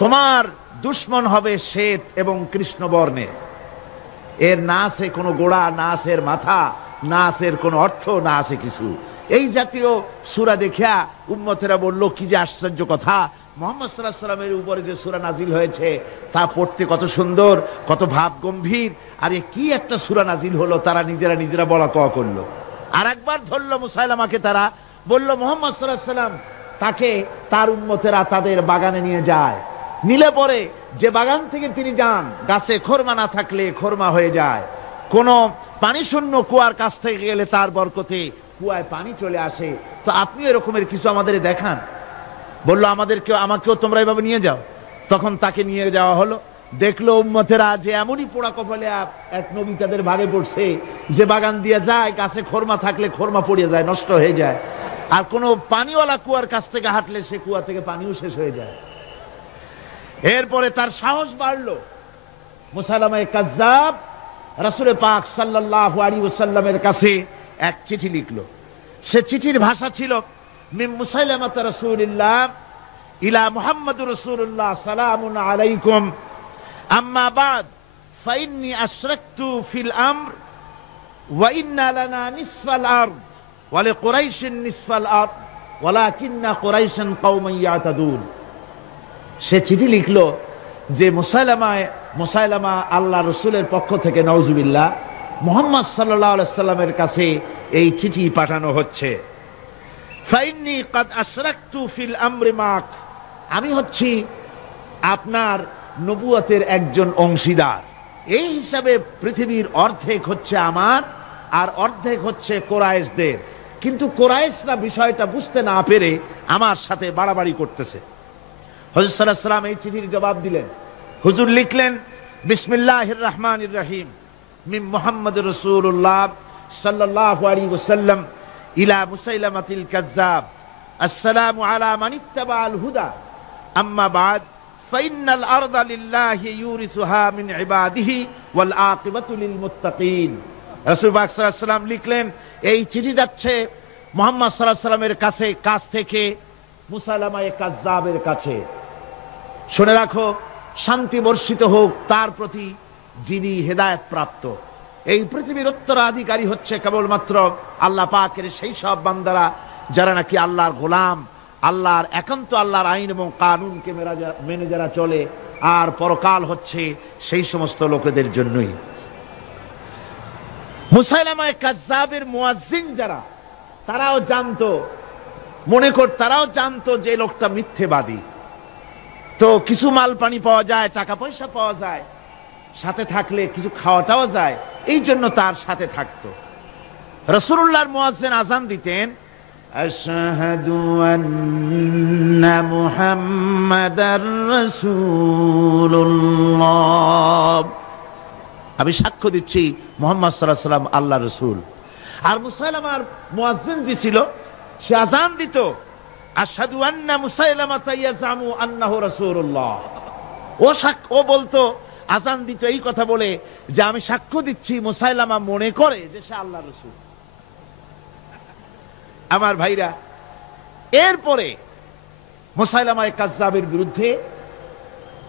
তোমার দুশ্মন হবে শ্বেত এবং কৃষ্ণ বর্ণে। এর না আছে কোনো গোড়া, না আছে এর মাথা, না আছে এর কোনো অর্থ, না আছে কিছু। এই জাতীয় সূরা দেখিয়া উম্মতেরা বলল কি যে আশ্চর্য কথা, মুহাম্মদ সাল্লাল্লাহু আলাইহি ওয়াসাল্লামের উপরে যে সূরা নাজিল হয়েছে তা পড়তে কত সুন্দর, কত ভাব গম্ভীর, আরে কি একটা সূরা নাজিল হলো। তারা নিজেরা বলা কওয়া করলো। আর একবার ধরলো মুসাইলামাকে, তারা বলল মুহাম্মদ সাল্লাল্লাহু আলাইহি ওয়াসাল্লাম তাকে তার উম্মতেরা তাদের বাগানে নিয়ে যায়, নিলে পরে যে বাগান থেকে তিনি যান গাছে খরমা না থাকলে খরমা হয়ে যায়, কোন পানি শূন্য কুয়ার কাছ থেকে গেলে তার বরকতে কুয়ায় পানি চলে আসে। তো আপনি এরকমের কিছু আমাদের দেখান। বললো আমাকেও তোমরা এভাবে নিয়ে যাও। তখন তাকে নিয়ে যাওয়া হলো। দেখলো উম্মতেরা যে এমনই পোড়া কপালে এক নবী তাদের ভাগে পড়ছে, যে বাগান দিয়ে যায় গাছে খরমা থাকলে খরমা পড়ে যায়, নষ্ট হয়ে যায়, আর কোন পানিওয়ালা কুয়ার কাছ থেকে হাঁটলে সে কুয়া থেকে পানিও শেষ হয়ে যায়। এরপরে তার সাহস বাড়লো। মুসাইলামা কাজ্জাব রাসূল পাক সাল্লাল্লাহু আলাইহি ওয়াসাল্লামের কাছে এক চিঠি লিখলো। সে চিঠির ভাষা ছিল মিন মুসাইলামাত রাসূলিল্লাহ ইলা মুহাম্মাদুর রাসূলুল্লাহ সালামুন আলাইকুম আম্মা বাদ ফাইন্নী আশরাকতু ফিল আমর ওয়া ইন্না লানা নিসফাল আরদ ওয়া লিকুরাইশিন নিসফাল আরদ ওয়ালাকিন্না কুরাইশান কওমান ইয়াতাদুন। সে চিঠি লিখলো যে মুসাইলামা আল্লাহ রসুলের পক্ষ থেকে নাউজুবিল্লাহ মুহাম্মদ সাল্লাল্লাহু আলাইহি সাল্লামের কাছে এই চিঠি পাঠানো হচ্ছে। ফাইন্নী কাদ আশরাকতু ফিল আমরি মাক, আমি হচ্ছি আপনার নবুয়তের একজন অংশীদার। এই হিসাবে পৃথিবীর অর্ধেক হচ্ছে আমার আর অর্ধেক হচ্ছে কোরাইশদের। কিন্তু কোরাইশরা বিষয়টা বুঝতে না পেরে আমার সাথে বাড়াবাড়ি করতেছে। হুজুর সাল্লাল্লাহু আলাইহি ওয়াসাল্লাম এই চিঠির জবাব দিলেন। হুজুর লিখলেন বিসমিল্লাহির রহমানির রহিম মিন মুহাম্মাদুর রাসূলুল্লাহ সাল্লাল্লাহু আলাইহি ওয়াসাল্লাম ইলা মুসাইলামাতিল কাজ্জাব আসসালামু আলা মান ইত্তাবাআল হুদা আম্মা বাদ ফাইন্নাল আরদা লিল্লাহি ইউরিসুহা মিন ইবাদিহি ওয়াল আকিবাতু লিল মুত্তাকিন। রাসূল পাক সাল্লাল্লাহু আলাইহি ওয়াসাল্লাম লিখলেন, এই চিঠি যাচ্ছে মুহাম্মদ সাল্লাল্লাহু আলাইহি ওয়াসাল্লামের কাছ থেকে মুসাইলামা কাযযাবের কাছে। শুনে রাখো, শান্তি বর্ষিত হোক তার প্রতি যিনি হেদায়েত প্রাপ্ত। এই পৃথিবীর উত্তরাধিকারী হচ্ছে কেবলমাত্র আল্লাহ পাকের সেই সব বান্দারা যারা নাকি আল্লাহর গোলাম, আল্লাহর একান্ত আল্লাহর আইন এবং কানুনকে মেনে যারা চলে। আর পরকাল হচ্ছে সেই সমস্ত লোকেদের জন্যই। মুসাইলামা কাযযাবের মুয়াজ্জিন যারা, তারাও জানতো, তারাও জানতো যে লোকটা মিথ্যেবাদী। তো কিছু মাল পানি পাওয়া যায়, টাকা পয়সা পাওয়া যায়, সাথে থাকলে কিছু খাওয়াটাও যায়, এই জন্য তার সাথে থাকতো। রাসূলুল্লাহর মুয়াজ্জিন আযান দিতেন, আশহাদু আন্না মুহাম্মাদার রাসূলুল্লাহ, আমি সাক্ষ্য দিচ্ছি মুহাম্মদ সাল্লাল্লাহু আলাইহি ওয়াসাল্লাম আল্লাহর রাসূল। আর মুসাইলামার মুয়াজ্জিন যে ছিল, সে আযান দিত, আশহাদু আন্না মুসাইলামাতা ইয়াজামু আন্নাহু রাসূলুল্লাহ। ও বলতো, আযান দিত এই কথা বলে যে আমি সাক্ষ্য দিচ্ছি মুসাইলামা মনে করে যে সে আল্লাহর রাসূল। আমার ভাইরা, এরপরে মুসাইলামা কাযযাবের বিরুদ্ধে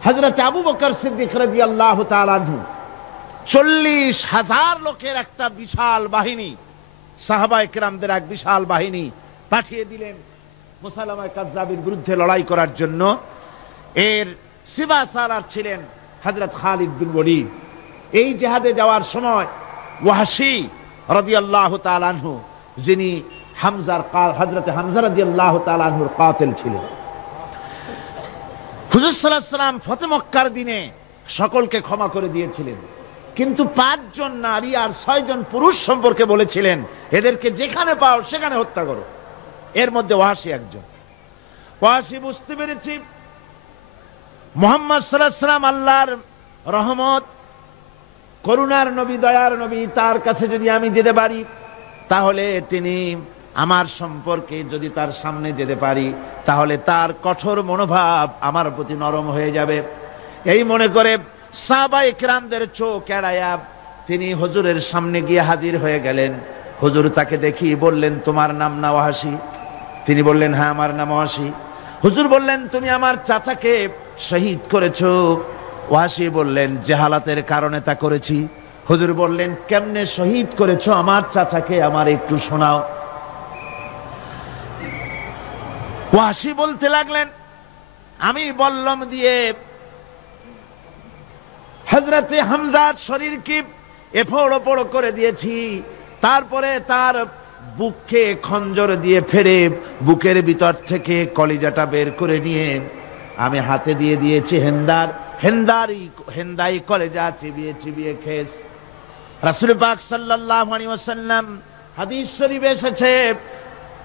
হযরত আবু বকর সিদ্দিক রাদিয়াল্লাহু তাআলা আনহু 40,000 লোকের একটা বিশাল বাহিনী, সাহাবায়ে কেরামদের এক বিশাল বাহিনী পাঠিয়ে দিলেন মুসাইলামা কাযযাবের বিরুদ্ধে লড়াই করার জন্য। এর সিবাসালার ছিলেন হযরত খালিদ বিন ওয়ালিদ। এই জিহাদে যাওয়ার সময় ওয়াহশী রাদিয়াল্লাহু তাআলা আনহু, যিনি হযরত হামজা রাদিয়াল্লাহু তাআলা আনহুর কাতিল ছিলেন। হুজুর সাল্লাল্লাহু আলাইহি ওয়াসাল্লাম ফতে মক্কার দিনে সকলকে ক্ষমা করে দিয়েছিলেন, কিন্তু 5 জন নারী আর 6 জন পুরুষ সম্পর্কে বলেছিলেন এদেরকে যেখানে পাও সেখানে হত্যা করো। এর মধ্যে ওয়াহশী একজন। ওয়াহশী বুঝতে পেরেছি মুহাম্মদ সাল্লাল্লাহু আলাইহি ওয়াসাল্লাম আল্লাহর রহমত, করুণার নবী, দয়ার নবী, তার কাছে যদি আমি যেতে পারি তাহলে তিনি আমার সম্পর্কে, যদি তার সামনে যেতে পারি তাহলে তার কঠোর মনোভাব আমার প্রতি নরম হয়ে যাবে। এই মনে করে সাহাবায়ে কেরামদের চোখ এড়ায়া তিনি হুজুরের সামনে গিয়ে হাজির হয়ে গেলেন। হুজুর তাকে দেখি বললেন, তোমার নাম না ওয়াহশী? তিনি বললেন, হ্যাঁ আমার নাম ওয়াহশী। হুজুর বললেন, তুমি আমার চাচাকে শহীদ করেছো? ওয়াহশী বললেন, জাহালাতের কারণে তা করেছি। হুজুর বললেন, কেমনে শহীদ করেছো আমার চাচাকে, আমার একটু শোনাও। ওয়াহশী বলতে লাগলেন, আমি বল্লম দিয়ে হযরতে হামজার শরীরকে এফোড় ওপড় করে দিয়েছি, তারপরে তার বুককে খঞ্জর দিয়ে ফেরে বুকের ভিতর থেকে কলিজাটা বের করে নিয়ে আমি হাতে দিয়ে দিয়েছি হেন্দাই কলেজা চিবিয়ে চিবিয়ে খেস। রাসূল পাক সাল্লাল্লাহু আলাইহি ওয়াসাল্লাম, হাদিস শরীফে এসেছে,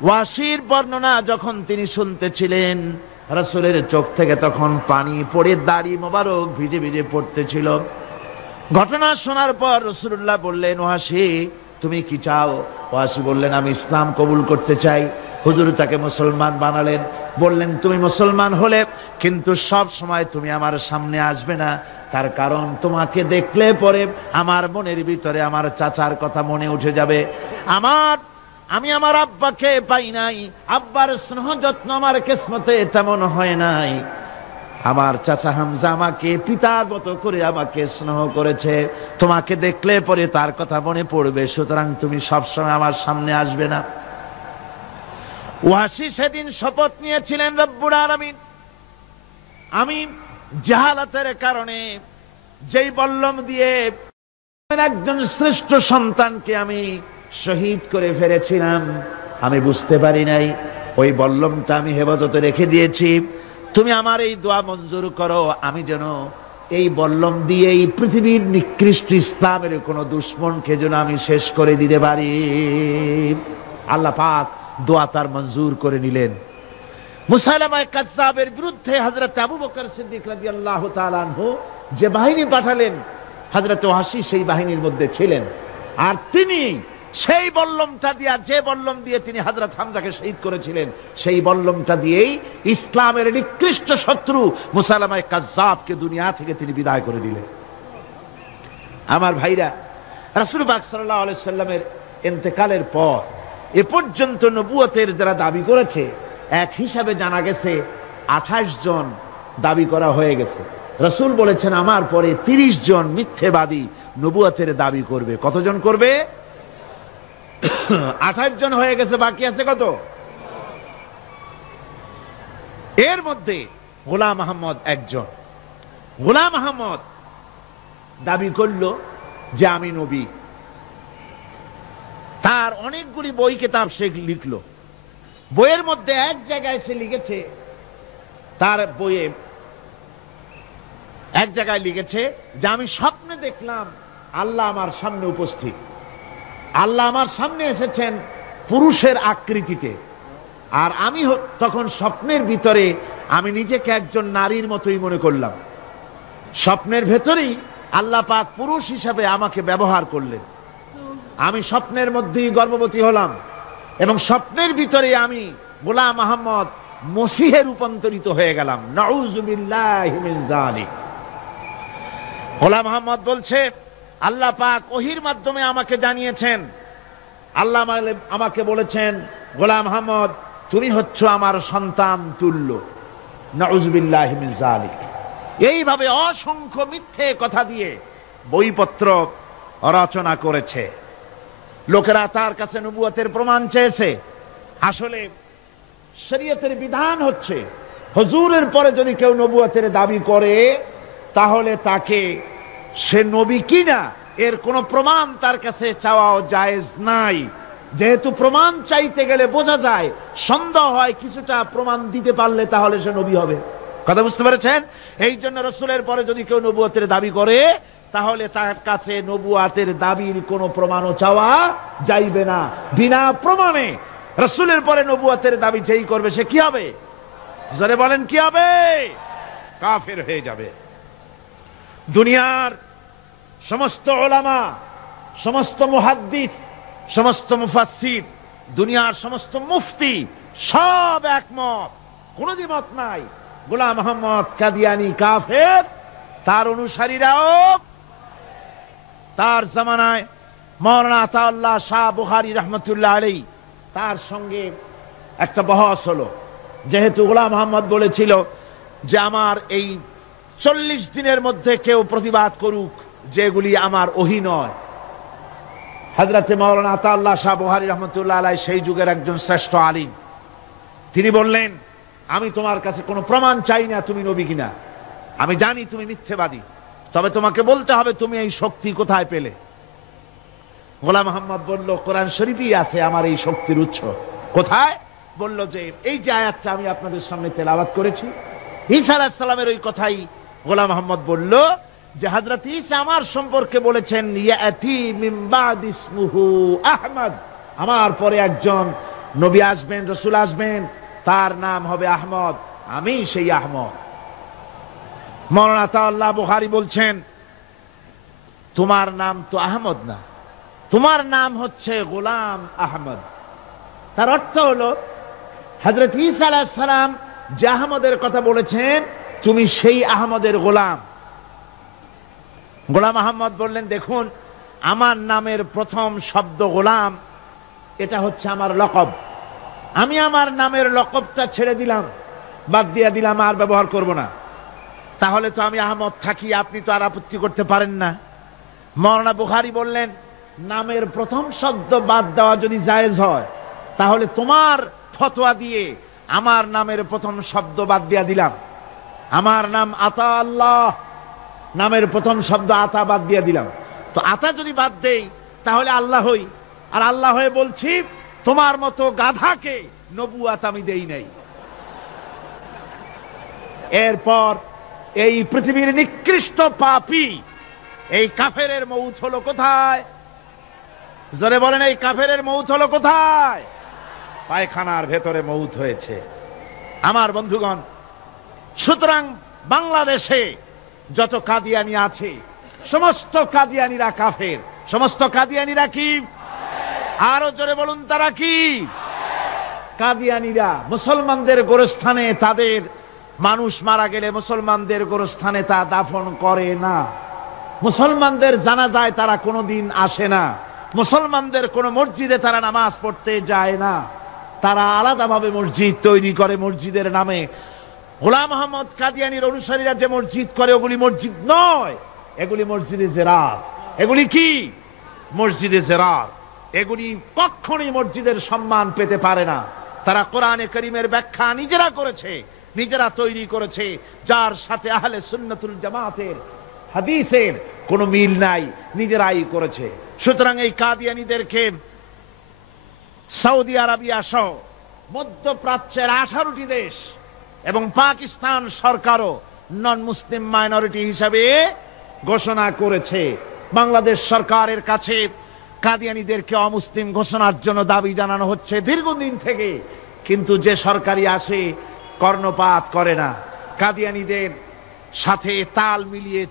ওয়াহশীর বর্ণনা যখন তিনি শুনতেছিলেন রাসূলের চোখ থেকে তখন পানি পড়ে দাড়ি মোবারক ভিজে ভিজে পড়তেছিল। ঘটনা শোনার পর রাসূলুল্লাহ বললেন, ওয়াহশী তুমি কি চাও? ওয়াহশী বললেন, আমি ইসলাম কবুল করতে চাই। হুজুর তাকে মুসলমান বানালেন। বললেন, তুমি মুসলমান হলে কিন্তু সব সময় তুমি আমার সামনে আসবে না, তার কারণ তোমাকে দেখলে পরে আমার মনের ভিতরে আমার চাচার কথা মনে উঠে যাবে। আমি আমার আব্বাকে পাই নাই, আব্বার স্নেহ যত্ন আমার কিসমতে তেমন হয় নাই। আমার চাচা হামজা আমাকে পিতার মতো করে আমাকে স্নেহ করেছে, তোমাকে দেখলে পরে তার কথা মনে পড়বে, সুতরাং তুমি সবসময় আমার সামনে আসবে না। ওয়াহশী সেদিন শপথ নিয়েছিলেন, রব্বুল আলামিন, আমি জাহালাতের কারণে যেই বল্লম দিয়ে একজন শ্রেষ্ঠ সন্তানকে আমি শহীদ করে ফেলেছিলাম, আমি বুঝতে পারি নাই, ওই বল্লমটা আমি হেফাজতে রেখে দিয়েছি। তুমি আমার এই দোয়া মঞ্জুর করো, আমি যেন এই বল্লম দিয়ে এই পৃথিবীর নিকৃষ্ট ইসলামের কোন দুশমনকে যেন আমি শেষ করে দিতে পারি। আল্লাহ পাক দোয়া তার মঞ্জুর করে নিলেন। মুসাইলামা কাযযাবের বিরুদ্ধে হযরত আবু বকর সিদ্দিক রাদিয়াল্লাহু তাআলা আনহু যে বাহিনী পাঠালেন, হযরত ওয়াহশী সেই বাহিনীর মধ্যে ছিলেন। আর তিনি সেই বল্লমটা দিয়া, যে বল্লম দিয়ে তিনি হযরত হামজাকে শহীদ করেছিলেন, সেই বল্লমটা দিয়েই ইসলামের নিকৃষ্ট শত্রু মুসাইলামা কাজ্জাবকে দুনিয়া থেকে তিনি বিদায় করে দিলেন। আমার ভাইরা, রাসূল পাক সাল্লাল্লাহু আলাইহি সাল্লামের ইন্তেকালের পর এ পর্যন্ত নবুয়তের যারা দাবি করেছে, এক হিসাবে জানা গেছে 28 জন দাবি করা হয়ে গেছে। রাসূল বলেছেন আমার পরে 30 জন মিথ্যেবাদী নবুয়তের দাবি করবে। কতজন করবে? 28 জন হয়ে গেছে, বাকি আছে কত? এর মধ্যে গোলাম আহমদ একজন। গোলাম আহমদ দাবি করলো যে আমি নবী। তার অনেকগুলি বই কিতাব সে লিখলো। বইয়ের মধ্যে এক জায়গায় সে লিখেছে, তার বইয়ে এক জায়গায় লিখেছে যে আমি স্বপ্নে দেখলাম আল্লাহ আমার সামনে উপস্থিত। আল্লাহ আমার সামনে এসেছেন পুরুষের আকৃতিতে, আর আমি তখন স্বপ্নের ভিতরে আমি নিজেকে একজন নারীর মতোই মনে করলাম। স্বপ্নের ভেতরেই আল্লাহ পাক পুরুষ হিসাবে আমাকে ব্যবহার করলেন। আমি স্বপ্নের মধ্যেই গর্ভবতী হলাম এবং স্বপ্নের ভিতরে আমি গোলাম আহমদ মসিহে রূপান্তরিত হয়ে গেলাম। নাউযুবিল্লাহি মিন যালিক। গোলাম আহমদ বলছে আল্লাহ পাক ওহীর মাধ্যমে আমাকে জানিয়েছেন, আল্লাহ আমাকে বলেছেন গোলাম আহমদ তুমি হচ্ছ আমার সন্তান তুল্য। নাউযুবিল্লাহি মিন যালিক। এইভাবে অসংখ্য মিথ্যে কথা দিয়ে বইপত্র রচনা করেছে। লোকেরা তার কাছে নবুয়তের প্রমাণ চেয়েছে। আসলে শরীয়তের বিধান হচ্ছে হুজুরের পরে যদি কেউ নবুয়তের দাবি করে তাহলে তাকে সে নবী কিনা এর কোনো প্রমাণ তার কাছে চাওয়াও জায়েজ নাই। যেহেতু প্রমাণ চাইতে গেলে বোঝা যায়, সন্দেহ হয় কিছুটা প্রমাণ দিতে পারলে তাহলে সে নবী হবে। কথা বুঝতে পেরেছেন? এই জন্য রাসূলের পরে যদি কেউ নবুয়তের দাবি করে তাহলে তার কাছে নবুয়তের দাবির কোনো প্রমাণও চাওয়া যাইবে না। বিনা প্রমাণে রাসূলের পরে নবুয়তের দাবি যেই করবে সে কি হবে? জোরে বলেন কি হবে? কাফের হয়ে যাবে। দুনিয়ার সমস্ত উলামা, সমস্ত মুহাদ্দিস, সমস্ত মুফাসসির, দুনিয়ার সমস্ত মুফতি সব একমত, কোনো দ্বিমত নাই গোলাম আহমদ কাদিয়ানী কাফের। তার অনুসারীরাও তার জামানায় মাওলানা আতাউল্লাহ শাহ বুখারী রাহমাতুল্লাহ আলাইহি তার সঙ্গে একটা বহস হলো। যেহেতু গোলাম আহমদ বলেছিল যে আমার এই 40 দিনের মধ্যে কেউ প্রতিবাদ করুক যেগুলি আমার ওহী নয়। হযরতে মাওলানা আতাউল্লাহ শাহ বুখারী রাহমাতুল্লাহ আলাইহি সেই যুগের একজন শ্রেষ্ঠ আলিম, তিনি বললেন আমি তোমার কাছে কোনো প্রমাণ চাই না তুমি নবী কিনা। আমি জানি তুমি মিথ্যেবাদী, তবে তোমাকে বলতে হবে তুমি এই শক্তি কোথায় পেলে। গোলাম আহমদ বলল কোরআন শরীফেই আছে আমার এই শক্তির উৎস। কোথায়? বলল যে এই যে আয়াতটা আমি আপনাদের সামনে তেলাওয়াত করেছি, ঈসা আলাইহিস সালামের ওই কথাই গোলাম আহমদ বলল যে হযরত ঈসা আমার সম্পর্কে বলেছেন ইয়াতি মিন বাদ ইসমুহু আহমদ, আমার পরে একজন নবী আসবেন, রাসূল আসবেন, তার নাম হবে আহমদ, আমি সেই আহমদ। মাওলানা আতাউল্লাহ বুখারী বলছেন তোমার নাম তো আহমদ না, তোমার নাম হচ্ছে গোলাম আহমদ। তার অর্থ হলো হযরত ঈসা আলাইহিস সালাম যে আহমদের কথা বলেছেন তুমি সেই আহমদের গোলাম। গোলাম আহমদ বললেন দেখুন আমার নামের প্রথম শব্দ গোলাম, এটা হচ্ছে আমার লকব। আমি আমার নামের লকবটা ছেড়ে দিলাম, বাদ দিয়ে দিলাম, আর ব্যবহার করব না। তাহলে তো আমি আহমদ থাকি, আপনি তো আর আপত্তি করতে পারেন না। মাওলানা বুখারী বললেন নামের প্রথম শব্দ বাদ দেওয়া যদি জায়েজ হয় তাহলে তোমার ফতোয়া দিয়ে আমার নামের প্রথম শব্দ বাদ দিয়া দিলাম। আমার নাম আতা আল্লাহ, নামের প্রথম শব্দ আতা বাদ দিয়া দিলাম। তো আতা যদি বাদ দেই তাহলে আল্লাহ হই, আর আল্লাহ হয়ে বলছি তোমার মতো গাধাকে নবুয়াত আমি দেই নাই। এরপর এই পৃথিবীর নিকৃষ্ট পাপী এই কাফেরের মৌত হলো কোথায়? জোরে বলেন এই কাফেরের মৌত হলো কোথায়? পায়খানার ভেতরে মৌত হয়েছে। আমার বন্ধুগণ, সুতরাং বাংলাদেশে যত কাদিয়ানি আছে সমস্ত কাদিয়ানিরা কাফের। সমস্ত কাদিয়ানিরা কি? আরো জোরে বলুন তারা কি? কাদিয়ানীরা মুসলমানদের গোরস্থানে তাদের মানুষ মারা গেলে মুসলমানদের গোরস্থানে তা দাফন করে না, মুসলমানদের জানাজায় তারা কোনোদিন আসে না, মুসলমানদের কোন মসজিদে তারা নামাজ পড়তে যায় না, তারা আলাদাভাবে মসজিদ তৈরি করে মসজিদের নামে। গোলাম মোহাম্মদ কাদিয়ানীর অনুসারীরা যে মসজিদ করে ওগুলি মসজিদ নয়, এগুলি মসজিদে জেরার। এগুলি কি? মসজিদে জেরার। এগুলি কখনোই মসজিদের সম্মান পেতে পারে না। তারা কোরআনে কারীমের ব্যাখ্যা নিজেরা করেছে, নিজেরা তৈরি করেছে, যার সাথে আহলে সুন্নাতুল জামাতের হাদিসের কোনো মিল নাই, নিজেরাই করেছে। সুতরাং এই কাদিয়ানীদেরকে সৌদি আরবিয়া সহ মধ্যপ্রাচ্যের 18টি দেশ এবং পাকিস্তান সরকারও নন মুসলিম মাইনরিটি হিসাবে ঘোষণা করেছে। বাংলাদেশ সরকারের কাছে কাদিয়ানীদেরকে অমুসলিম ঘোষণার জন্য দাবি জানানো হচ্ছে দীর্ঘদিন থেকে, কিন্তু যে সরকারি আসে কর্ণপাত করে না, কাদিয়ানীদের সাথে তাল মিলিয়ে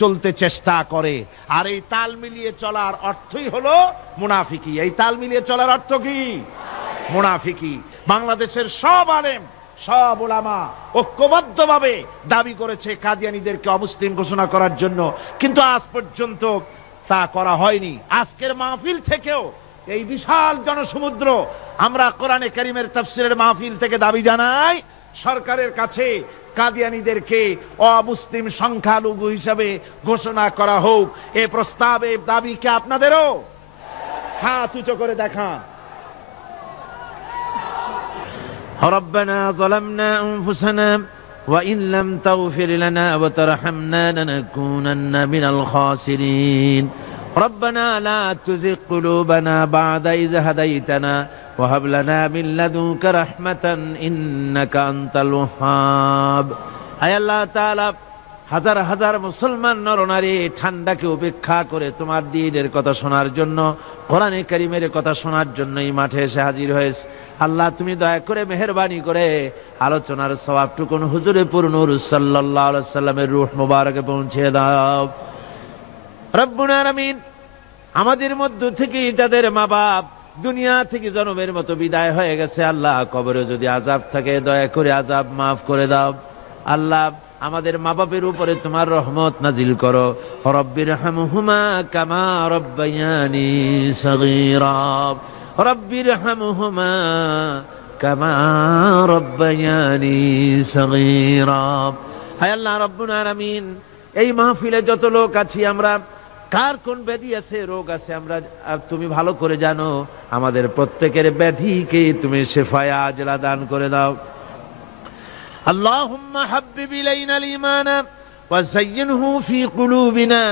চলতে চেষ্টা করে। আর এই তাল মিলিয়ে চলার অর্থই হলো মুনাফিকি। এই তাল মিলিয়ে চলার অর্থ কি? মুনাফিকি। বাংলাদেশের সব আলেম, সব উলামা ঐক্যবদ্ধভাবে দাবি করেছে কাদিয়ানীদেরকে অমুসলিম ঘোষণা করার জন্য, কিন্তু আজ পর্যন্ত তা করা হয়নি। আজকের মাহফিল থেকেও, এই বিশাল জনসমুদ্র, আমরা কোরআনে কারীমের তাফসীরের মাহফিল থেকে দাবি জানাই সরকারের কাছে কাদিয়ানীদেরকে অমুসলিম সংখ্যালঘু হিসাবে ঘোষণা করা হোক। এই প্রস্তাবে দাবি কি আপনাদেরও? হাত উঁচু করে দেখান। ربنا ظلمنا أنفسنا وإن لم تغفر لنا وترحمنا لنكونن من الخاسرين ربنا لا تزغ قلوبنا بعد إذ هديتنا وهب لنا من لدنك رحمة إنك أنت الوهاب। আয় আল্লাহ তাআলা, হাজার হাজার মুসলমান নরনারী ঠান্ডাকে উপেক্ষা করে তোমার দ্বীনের কথা শোনার জন্য, কোরআনে কারীমের কথা শোনার জন্য এই মাঠে এসে হাজির হয়েছে। আল্লাহ, তুমি দয়া করে মেহেরবানি করে আলোচনার সওয়াবটুকুন হুজুরে পুর নূর সাল্লাল্লাহু আলাইহি ওয়াসাল্লামের রূহ মুবারকে পৌঁছে দাও। রব্বুল আলামিন, আমাদের মধ্য থেকে যাদের মা বাপ দুনিয়া থেকে জন্মের মতো বিদায় হয়ে গেছে, আল্লাহ কবরে যদি আযাব থাকে দয়া করে আযাব মাফ করে দাও। আল্লাহ, আমাদের মা বাপের উপরে তোমার রহমত নাজিল করো। রব্বিরহামহুমা কামা রব্বায়ানি সগীরা, রব্বিরহামহুমা কামা রব্বায়ানি সগীরা। হে আল্লাহ রব্বুল আলামিন, এই মাহফিলে যত লোক আছি আমরা, কার কোন ব্যাধি আছে, রোগ আছে, আমরা তুমি ভালো করে জানো। আমাদের প্রত্যেকের ব্যাধিকে তুমি শিফায়ে আজলা দান করে দাও। اللهم حبب إلينا الإيمان وزينه في قلوبنا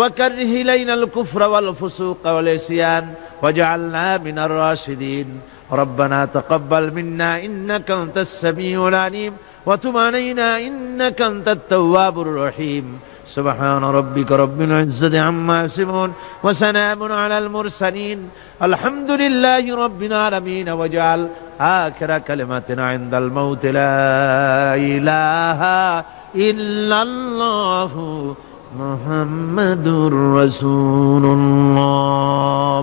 وكره إلينا الكفر والفسوق والعصيان واجعلنا من الراشدين ربنا تقبل منا إنك أنت السميع العليم وتب علينا إنك أنت التواب الرحيم سبحان ربك رب العزة عما يصفون وسلام على المرسلين الحمد لله رب العالمين واجعل آخر كلمتنا عند الموت لا إله إلا الله محمد رسول الله